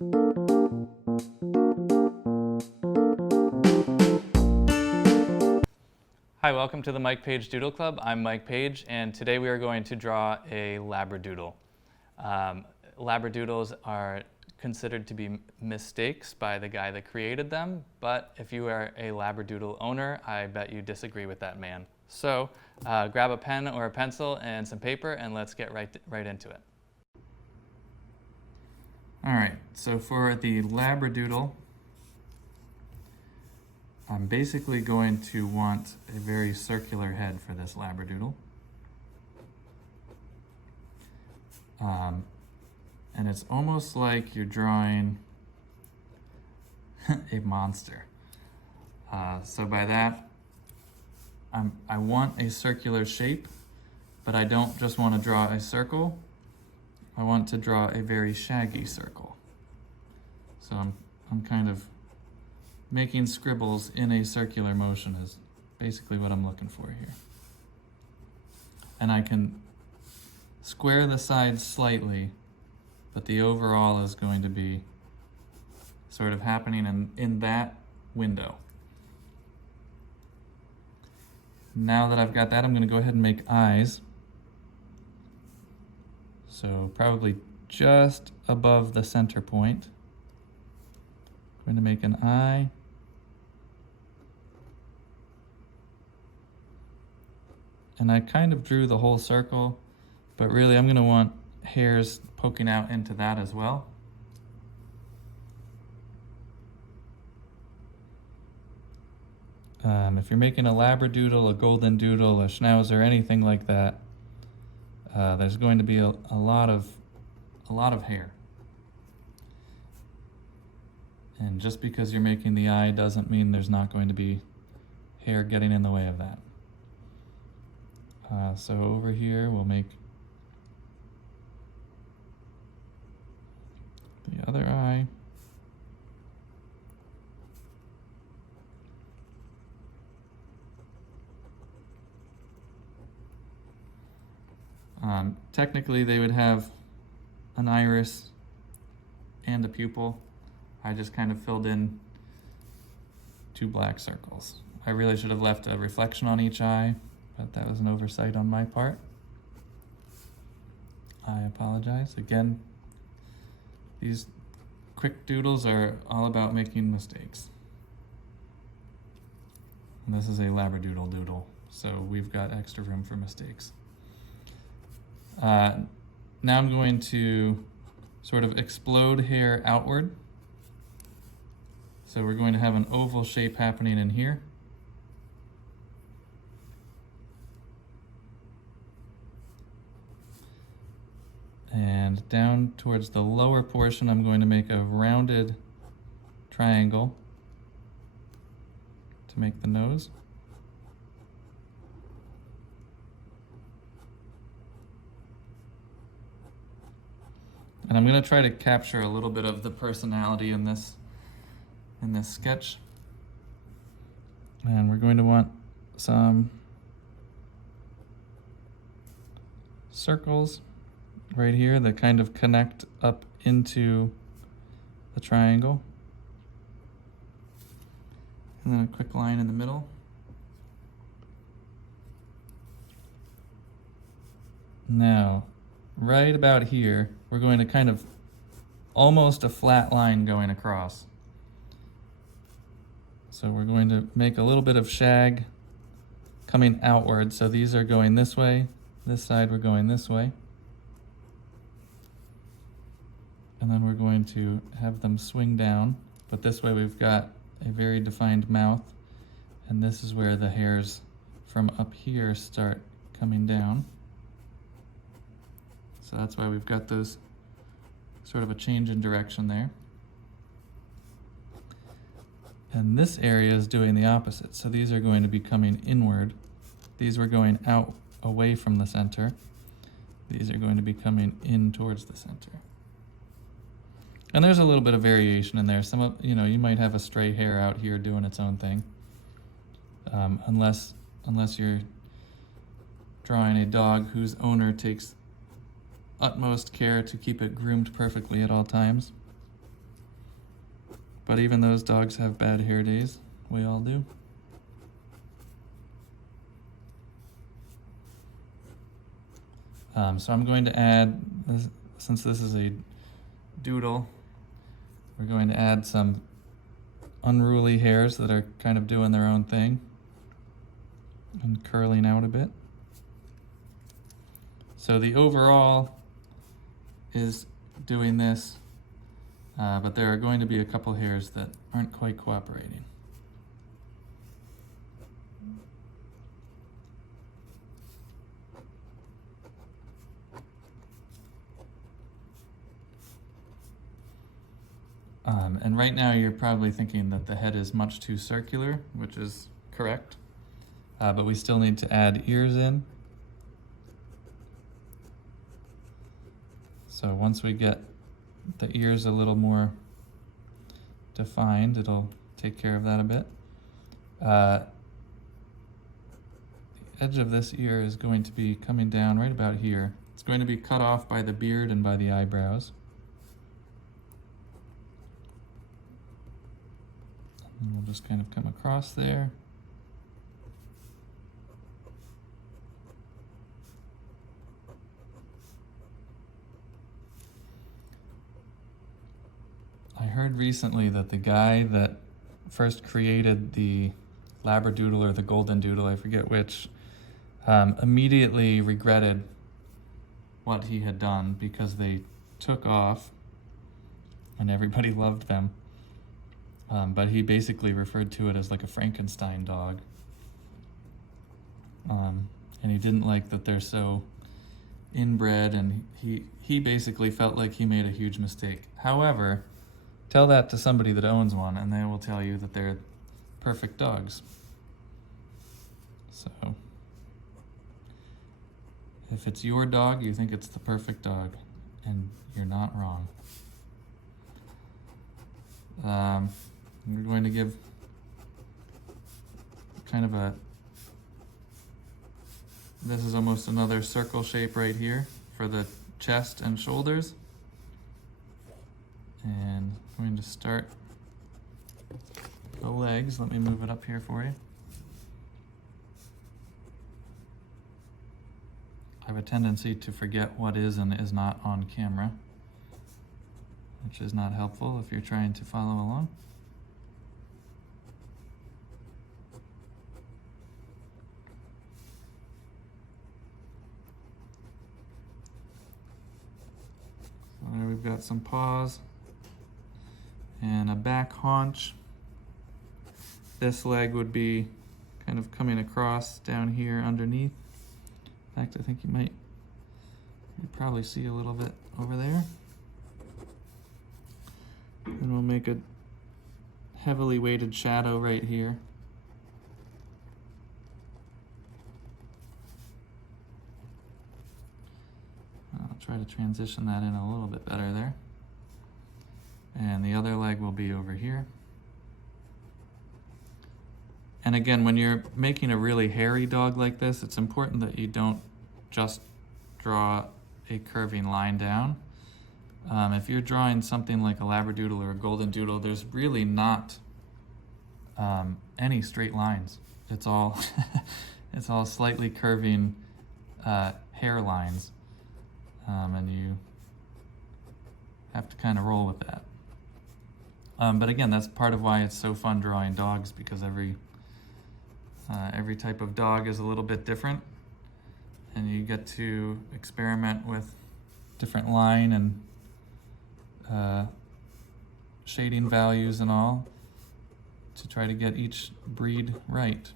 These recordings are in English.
Hi, welcome to the Mike Paige Doodle Club. I'm Mike Paige, and today we are going to draw a Labradoodle. Labradoodles are considered to be mistakes by the guy that created them, but if you are a Labradoodle owner, I bet you disagree with that man. So grab a pen or a pencil and some paper, and let's get right into it. All right, so for the Labradoodle, I'm basically going to want a very circular head for this Labradoodle. And it's almost like you're drawing a monster. So by that, I want a circular shape, but I don't just want to draw a circle. I want to draw a very shaggy circle. So I'm kind of making scribbles in a circular motion is basically what I'm looking for here. And I can square the sides slightly, but the overall is going to be sort of happening in that window. Now that I've got that, I'm going to go ahead and make eyes. So probably just above the center point. I'm going to make an eye. And I kind of drew the whole circle, but really I'm going to want hairs poking out into that as well. If you're making a Labradoodle, a Golden Doodle, a Schnauzer, anything like that, there's going to be a lot of hair. And just because you're making the eye doesn't mean there's not going to be hair getting in the way of that. So over here we'll make the other eye. Technically they would have an iris and a pupil. I just kind of filled in 2 black circles. I really should have left a reflection on each eye, but that was an oversight on my part. I apologize. Again, these quick doodles are all about making mistakes. And this is a Labradoodle doodle, so we've got extra room for mistakes. Now I'm going to sort of explode hair outward. So we're going to have an oval shape happening in here. And down towards the lower portion, I'm going to make a rounded triangle to make the nose. And I'm going to try to capture a little bit of the personality in this sketch. And we're going to want some circles right here that kind of connect up into the triangle. And then a quick line in the middle. Now, right about here, we're going to kind of almost a flat line going across. So we're going to make a little bit of shag coming outward. So these are going this way. This side we're going this way. And then we're going to have them swing down. But this way we've got a very defined mouth. And this is where the hairs from up here start coming down. So that's why we've got those sort of a change in direction there. And this area is doing the opposite. So these are going to be coming inward. These were going out away from the center. These are going to be coming in towards the center. And there's a little bit of variation in there. Some of, you might have a stray hair out here doing its own thing. Unless you're drawing a dog whose owner takes utmost care to keep it groomed perfectly at all times. But even those dogs have bad hair days. We all do. So I'm going to add, since this is a doodle, we're going to add some unruly hairs that are kind of doing their own thing and curling out a bit. So the overall is doing this, but there are going to be a couple hairs that aren't quite cooperating. And right now you're probably thinking that the head is much too circular, which is correct, but we still need to add ears in. So once we get the ears a little more defined, it'll take care of that a bit. The edge of this ear is going to be coming down right about here. It's going to be cut off by the beard and by the eyebrows. And we'll just kind of come across there. I heard recently that the guy that first created the Labradoodle or the Golden Doodle, I forget which, immediately regretted what he had done because they took off and everybody loved them. But he basically referred to it as like a Frankenstein dog. And he didn't like that they're so inbred, and he basically felt like he made a huge mistake. However, tell that to somebody that owns one and they will tell you that they're perfect dogs. So, if it's your dog, you think it's the perfect dog, and you're not wrong. We're going to give kind of this is almost another circle shape right here for the chest and shoulders. And I'm going to start the legs. Let me move it up here for you. I have a tendency to forget what is and is not on camera, which is not helpful if you're trying to follow along. So there we've got some paws and a back haunch. This leg would be kind of coming across down here underneath. In fact, I think you probably see a little bit over there. And we'll make a heavily weighted shadow right here. I'll try to transition that in a little bit better there. And the other leg will be over here. And again, when you're making a really hairy dog like this, it's important that you don't just draw a curving line down. If you're drawing something like a Labradoodle or a Golden Doodle, there's really not any straight lines. It's all it's all slightly curving hair lines, and you have to kind of roll with that. But again, that's part of why it's so fun drawing dogs, because every type of dog is a little bit different, and you get to experiment with different line and shading values and all to try to get each breed right.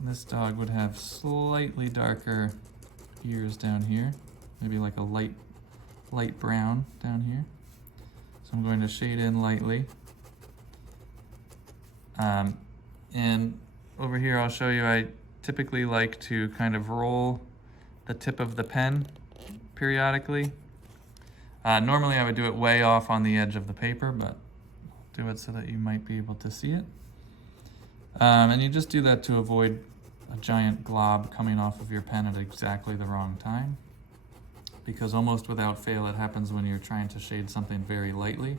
This dog would have slightly darker ears down here, maybe like a light brown down here. So I'm going to shade in lightly. And over here I'll show you, I typically like to kind of roll the tip of the pen periodically. Normally I would do it way off on the edge of the paper, but I'll do it so that you might be able to see it. And you just do that to avoid a giant glob coming off of your pen at exactly the wrong time. because almost without fail it happens when you're trying to shade something very lightly.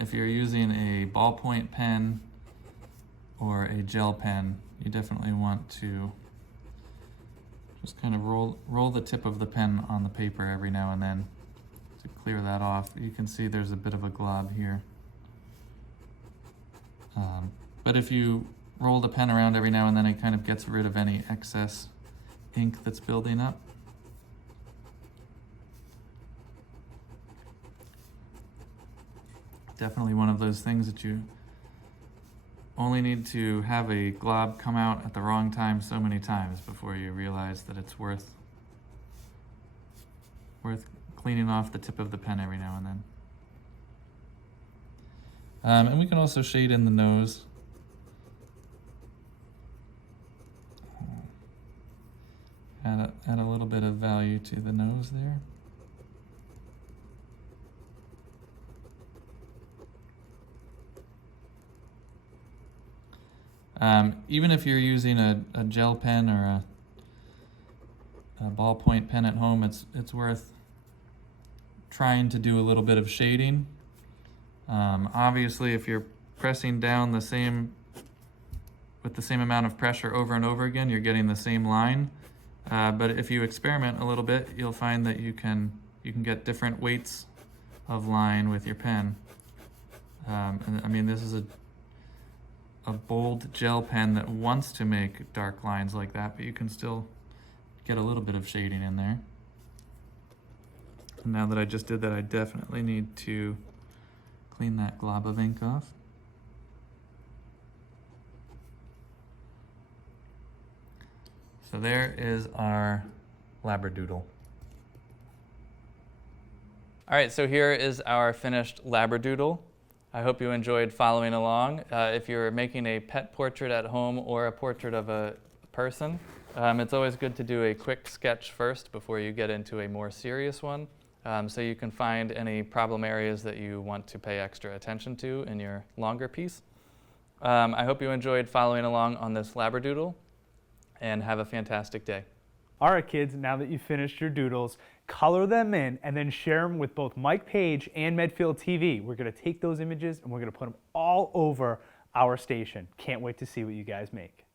If you're using a ballpoint pen or a gel pen, you definitely want to just kind of roll the tip of the pen on the paper every now and then to clear that off. You can see there's a bit of a glob here. But if you roll the pen around every now and then, it kind of gets rid of any excess ink that's building up. Definitely one of those things that you only need to have a glob come out at the wrong time so many times before you realize that it's worth cleaning off the tip of the pen every now and then. And we can also shade in the nose. Add a little bit of value to the nose there. Even if you're using a gel pen or a ballpoint pen at home, it's worth trying to do a little bit of shading. Obviously, if you're pressing down with the same amount of pressure over and over again, you're getting the same line. But if you experiment a little bit, you'll find that you can get different weights of line with your pen. And I mean, this is a bold gel pen that wants to make dark lines like that, but you can still get a little bit of shading in there. And now that I just did that, I definitely need to clean that glob of ink off. So there is our Labradoodle. All right, so here is our finished Labradoodle. I hope you enjoyed following along. If you're making a pet portrait at home or a portrait of a person, it's always good to do a quick sketch first before you get into a more serious one, so you can find any problem areas that you want to pay extra attention to in your longer piece. I hope you enjoyed following along on this Labradoodle, and have a fantastic day. All right, kids, now that you've finished your doodles, color them in and then share them with both Mike Paige and Medfield TV. We're going to take those images and we're going to put them all over our station. Can't wait to see what you guys make.